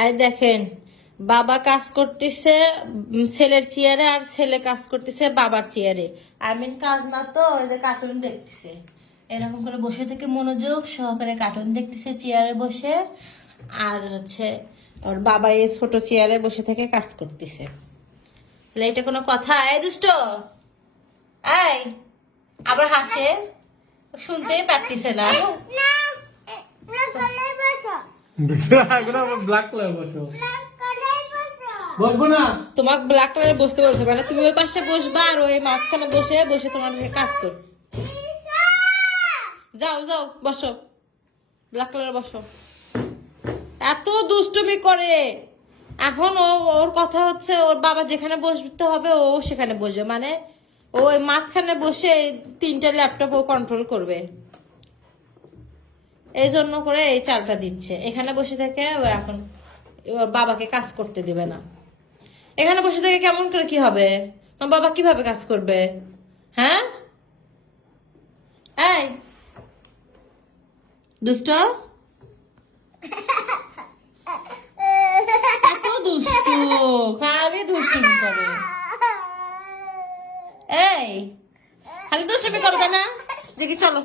আর দেখেন, বাবা কাজ করতেছে ছেলের চেয়ারে আর ছেলে কাজ করতেছে বাবার চেয়ারে। আমিন কাজ না তো, ওই যে কার্টুন দেখতেছে। এরকম করে বসে থেকে মনোযোগ সহকারে কার্টুন দেখতেছে চেয়ারে বসে। আর হচ্ছে, ওর বাবা এই ছোট চেয়ারে বসে থেকে কাজ করতেছে। তাহলে এটা কোনো কথা? এই দুষ্ট! এই, আবার হাসে। শুনতেই পারতেছে না এগুলো আমার ব্ল্যাক কালার বসো বসবো না ব্ল্যাক বসতে তুমি পাশে বসবা আর ওই মাঝখানে বসে বসে তোমার কাজ যাও যাও, বসো। ব্ল্যাক বসো। এত দুষ্টুমি করে। এখন ও, ওর কথা হচ্ছে, ওর বাবা যেখানে বসতে হবে, ও সেখানে বসবে। মানে ও ওই মাঝখানে বসে তিনটা ল্যাপটপ ও কন্ট্রোল করবে। এই জন্য করে এই চালটা দিচ্ছে। এখানে বসে থেকে এখন বাবাকে কাজ করতে দিবে না। এখানে বসে থেকে কেমন করে কি হবে? তোমার বাবা কীভাবে কাজ করবে? হ্যাঁ? এই! দুষ্ট? খালি দুষ্টুমি করবে না? দেখি চলো।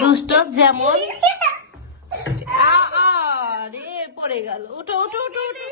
দুষ্ট যেমন। পড়ে গেল। ওঠো ওঠো ওঠো।